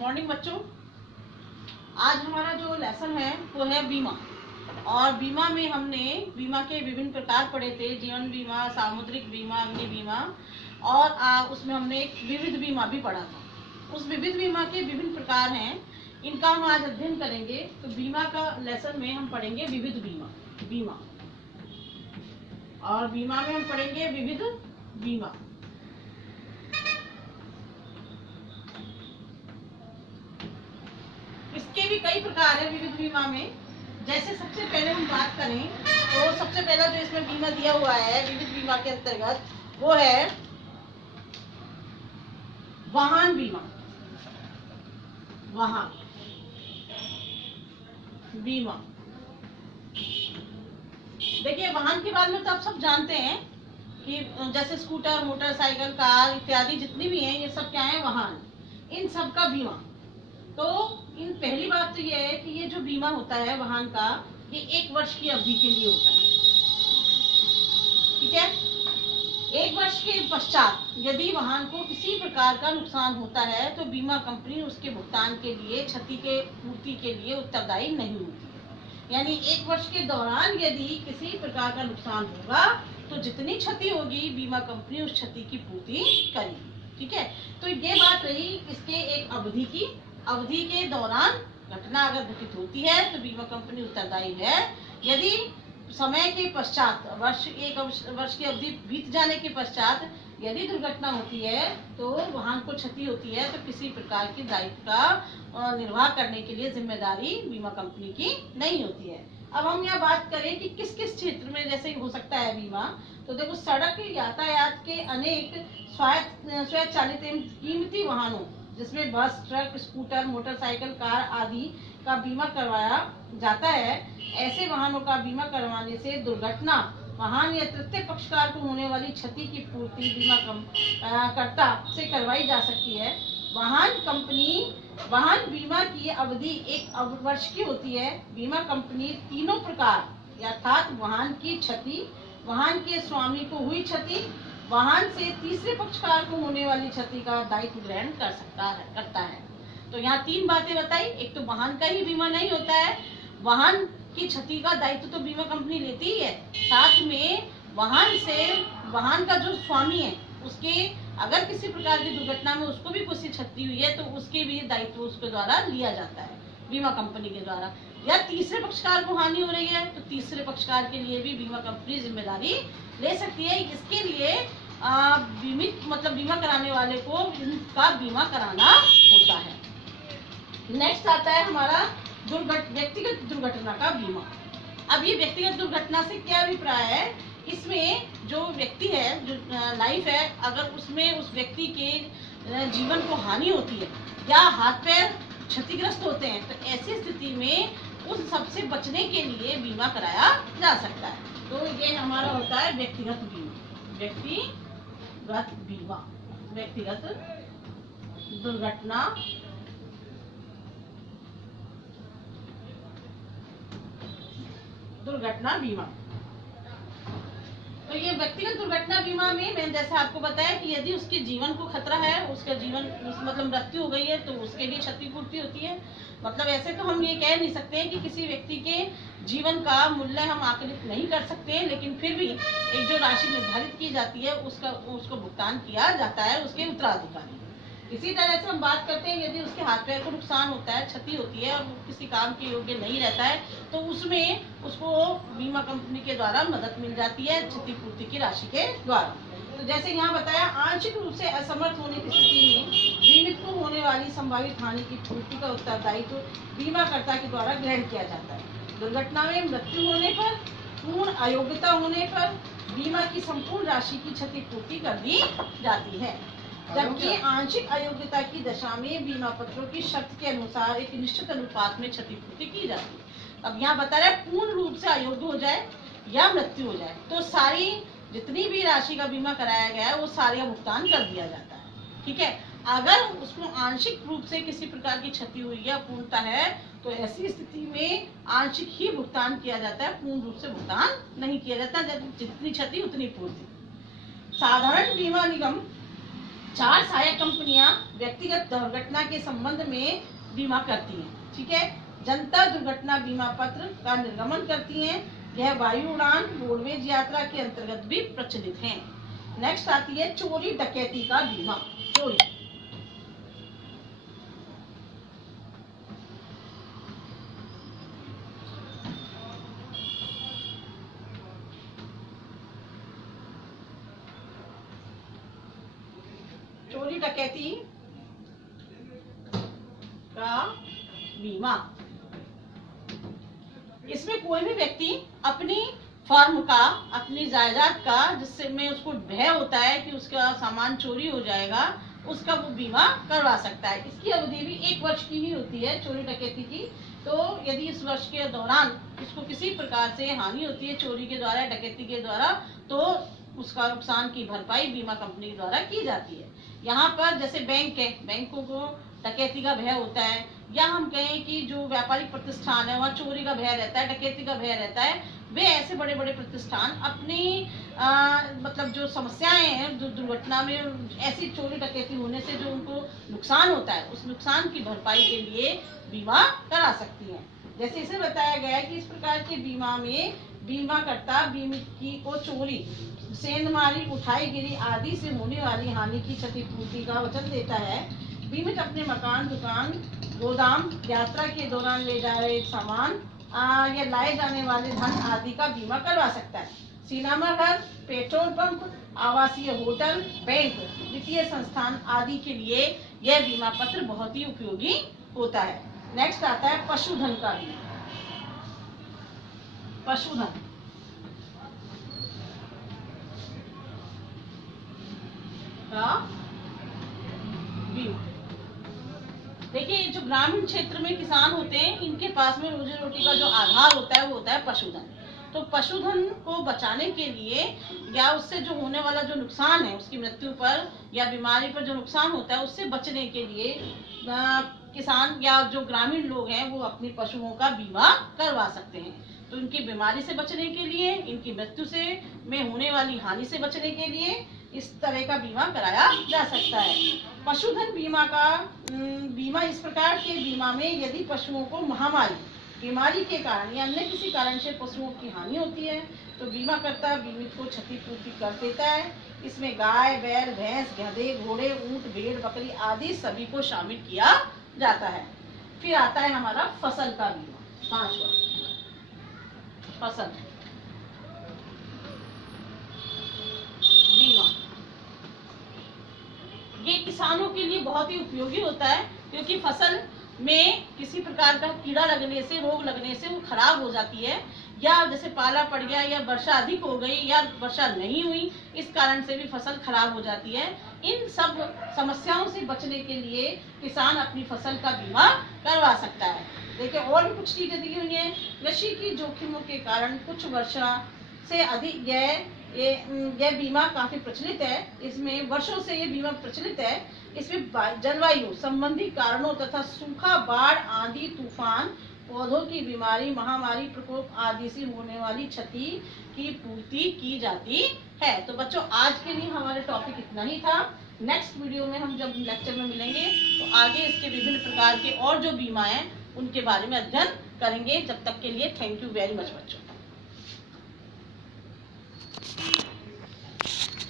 Morning बच्चों। आज हमारा जो लेसन है वो है बीमा। और बीमा में हमने बीमा के विभिन्न प्रकार पढ़े थे, जीवन बीमा, सामुद्रिक बीमा, अग्नि बीमा, और उसमें हमने एक विविध बीमा भी पढ़ा था। उस विविध बीमा के विभिन्न प्रकार हैं, इनका हम आज अध्ययन करेंगे। तो बीमा का लेसन में हम पढ़ेंगे विविध बीमा, और बीमा में हम पढ़ेंगे विविध बीमा। इसके भी कई प्रकार है विविध बीमा में। जैसे सबसे पहले हम बात करें तो सबसे पहला जो इसमें बीमा दिया हुआ है विविध बीमा के अंतर्गत वो है वाहन बीमा। वाहन बीमा, देखिए वाहन के बारे में तो आप सब जानते हैं कि जैसे स्कूटर, मोटरसाइकिल, कार इत्यादि जितनी भी हैं, ये सब क्या है? वाहन। इन सब का बीमा। तो इन पहली बात तो ये है कि ये जो बीमा होता है वाहन का, ये 1 वर्ष की अवधि के लिए होता है। ठीक है, 1 वर्ष के पश्चात यदि वाहन को किसी प्रकार का नुकसान होता है तो बीमा कंपनी उसके भुगतान के लिए, क्षति के पूर्ति के लिए उत्तरदायी नहीं होती है। यानी 1 वर्ष के दौरान यदि किसी प्रकार का नुकसान होगा तो जितनी क्षति होगी बीमा कंपनी उस क्षति की पूर्ति करेगी। ठीक है, तो ये बात रही इसके एक अवधि के दौरान घटना अगर घटित होती है तो बीमा कंपनी उत्तरदायी है। यदि समय के पश्चात एक वर्ष की अवधि बीत जाने के पश्चात यदि दुर्घटना होती है तो वाहन को क्षति होती है तो किसी प्रकार की दायित्व का निर्वाह करने के लिए जिम्मेदारी बीमा कंपनी की नहीं होती है। अब हम यहाँ बात करें कि किस किस क्षेत्र में जैसे हो सकता है बीमा, तो देखो सड़क यातायात के अनेक स्वचालित एवं कीमती वाहनों जिसमें बस, ट्रक, स्कूटर, मोटरसाइकिल, कार आदि का बीमा करवाया जाता है। ऐसे वाहनों का बीमा करवाने से दुर्घटना वाहन या तृतीय पक्षकार को होने वाली क्षति की पूर्ति बीमा कर्ता से करवाई जा सकती है। वाहन बीमा की अवधि 1 वर्ष की होती है। बीमा कंपनी तीनों प्रकार अर्थात वाहन की क्षति, वाहन के स्वामी को हुई क्षति, वाहन से तीसरे पक्षकार को होने वाली क्षति का दायित्व ग्रहण करता है। तो यहाँ 3 बातें बताई। एक तो वाहन का ही बीमा नहीं होता है, वाहन की क्षति का दायित्व तो बीमा कंपनी लेती ही है, साथ में वाहन का जो स्वामी है उसके अगर किसी प्रकार की दुर्घटना में उसको भी कुछ क्षति हुई है तो उसके भी दायित्व उसके द्वारा लिया जाता है बीमा कंपनी के द्वारा। या तीसरे पक्षकार को हानि हो रही है तो तीसरे पक्षकार के लिए भी बीमा कंपनी जिम्मेदारी ले सकती है। इसके लिए बीमा कराने वाले को इनका बीमा कराना होता है। नेक्स्ट आता है हमारा व्यक्तिगत दुर्घटना का बीमा। अब ये व्यक्तिगत दुर्घटना से क्या अभिप्राय है? इसमें जो व्यक्ति है, जो लाइफ है, अगर उसमें उस व्यक्ति के जीवन को हानि होती है या हाथ पैर क्षतिग्रस्त होते हैं तो ऐसी स्थिति में उस सबसे बचने के लिए बीमा कराया जा सकता है। तो ये हमारा होता है व्यक्तिगत बीमा। व्यक्तिगत दुर्घटना बीमा। तो ये व्यक्तिगत दुर्घटना बीमा में मैंने जैसे आपको बताया कि यदि उसके जीवन को खतरा है, उसका जीवन मतलब मृत्यु हो गई है तो उसके लिए क्षतिपूर्ति होती है। मतलब ऐसे तो हम ये कह नहीं सकते हैं कि किसी व्यक्ति के जीवन का मूल्य हम आकलित नहीं कर सकते हैं, लेकिन फिर भी एक जो राशि निर्धारित की जाती है उसको भुगतान किया जाता है उसके उत्तराधिकारी। इसी तरह से हम बात करते हैं यदि उसके हाथ पैर को नुकसान होता है, क्षति होती है और वो किसी काम के योग्य नहीं रहता है तो उसमें उसको बीमा कंपनी के द्वारा मदद मिल जाती है क्षतिपूर्ति की राशि के द्वारा। तो जैसे यहाँ बताया, आंशिक रूप से असमर्थ होने की स्थिति में बीमित को होने वाली संभावित हानि की पूर्ति का उत्तरदायित्व बीमाकर्ता के द्वारा ग्रहण किया जाता है। दुर्घटना में मृत्यु होने पर, पूर्ण अयोग्यता होने पर बीमा की संपूर्ण राशि की क्षतिपूर्ति कर दी जाती है, जबकि आंशिक अयोग्यता की दशा में बीमा पत्रों की शर्त के अनुसार एक निश्चित अनुपात में क्षतिपूर्ति की जाती है। अब यहाँ बता रहा है पूर्ण रूप से अयोग्य हो जाए या मृत्यु हो जाए तो सारी जितनी भी राशि का बीमा कराया गया है वो सारे भुगतान कर दिया जाता है। ठीक है, अगर उसको आंशिक रूप से किसी प्रकार की क्षति हुई या पूर्णता है तो ऐसी स्थिति में आंशिक ही भुगतान किया जाता है, पूर्ण रूप से भुगतान नहीं किया जाता। जितनी क्षति उतनी पूर्ति। साधारण बीमा निगम 4 सहायक कंपनियां व्यक्तिगत दुर्घटना के संबंध में बीमा करती हैं। ठीक है, जनता दुर्घटना बीमा पत्र का निर्गमन करती हैं। यह वायु उड़ान, रोडवेज यात्रा के अंतर्गत भी प्रचलित हैं। नेक्स्ट आती है चोरी डकैती का बीमा। चोरी चोरी डकैती का बीमा। इसमें कोई भी व्यक्ति अपनी फर्म का, अपनी जायदाद का, जिससे में उसको भय होता है कि उसका सामान चोरी हो जाएगा, उसका वो बीमा करवा सकता है। इसकी अवधि भी 1 वर्ष की ही होती है चोरी डकैती की। तो यदि इस वर्ष के दौरान उसको किसी प्रकार से हानि होती है चोरी के द्वारा, डकैती के द्वारा, तो उसका नुकसान की भरपाई बीमा कंपनी द्वारा की जाती है। यहाँ पर जैसे बैंक है, बैंकों को डकैती का भय होता है, या हम कहें कि जो व्यापारिक प्रतिष्ठान है वहाँ चोरी का भय रहता है, डकैती का भय रहता है, वे ऐसे बड़े बड़े प्रतिष्ठान अपनी मतलब जो समस्याएं हैं, जो दुर्घटना में ऐसी चोरी डकैती होने से जो उनको नुकसान होता है, उस नुकसान की भरपाई के लिए बीमा करा सकती हैं। जैसे इसे बताया गया है कि इस प्रकार के बीमा में बीमाकर्ता बीमित की को चोरी, सेंधमारी, उठाई गिरी आदि से होने वाली हानि की क्षतिपूर्ति का वचन देता है। बीमित अपने मकान, दुकान, गोदाम, यात्रा के दौरान ले जा रहे सामान या लाए जाने वाले धन आदि का बीमा करवा सकता है। सिनेमा घर, पेट्रोल पंप, आवासीय होटल, बैंक, वित्तीय संस्थान आदि के लिए यह बीमा पत्र बहुत ही उपयोगी होता है। नेक्स्ट आता है पशुधन का बीमा। पशुधन का बीमा। देखिए, जो ग्रामीण क्षेत्र में किसान होते हैं, इनके पास में रोजी रोटी का जो आधार होता है वो होता है पशुधन। तो पशुधन को बचाने के लिए या उससे जो होने वाला जो नुकसान है, उसकी मृत्यु पर या बीमारी पर जो नुकसान होता है, उससे बचने के लिए किसान या जो ग्रामीण लोग हैं वो अपने पशुओं का बीमा करवा सकते हैं। तो इनकी बीमारी से बचने के लिए, इनकी मृत्यु से में होने वाली हानि से बचने के लिए इस तरह का बीमा कराया जा सकता है। पशुधन बीमा इस प्रकार के बीमा में यदि पशुओं को महामारी, बीमारी के कारण या अन्य किसी कारण से पशुओं की हानि होती है तो बीमाकर्ता बीमित को क्षतिपूर्ति कर देता है। इसमें गाय, बैल, भैंस, गधे, घोड़े, ऊंट, भेड़, बकरी आदि सभी को शामिल किया जाता है। फिर आता है हमारा फसल का बीमा, 5वां। फसल बीमा ये किसानों के लिए बहुत ही उपयोगी होता है, क्योंकि फसल में किसी प्रकार का कीड़ा लगने से, रोग लगने से वो खराब हो जाती है, या जैसे पाला पड़ गया या वर्षा अधिक हो गई या वर्षा नहीं हुई, इस कारण से भी फसल खराब हो जाती है। इन सब समस्याओं से बचने के लिए किसान अपनी फसल का बीमा करवा सकता है। देखिए, और भी कुछ चीजें दी हुई हैं। कृषि की जोखिमों के कारण कुछ वर्षा से अधिक यह बीमा काफी प्रचलित है। इसमें वर्षों से ये बीमा प्रचलित है। इसमें जलवायु संबंधी कारणों तथा सूखा, बाढ़, आंधी, तूफान, पौधों की बीमारी, महामारी, प्रकोप आदि से होने वाली क्षति की पूर्ति की जाती है। तो बच्चों, आज के लिए हमारे टॉपिक इतना ही था। नेक्स्ट वीडियो में हम जब लेक्चर में मिलेंगे तो आगे इसके विभिन्न प्रकार के और जो बीमा है उनके बारे में अध्ययन करेंगे। जब तक के लिए थैंक यू वेरी मच बच्चों।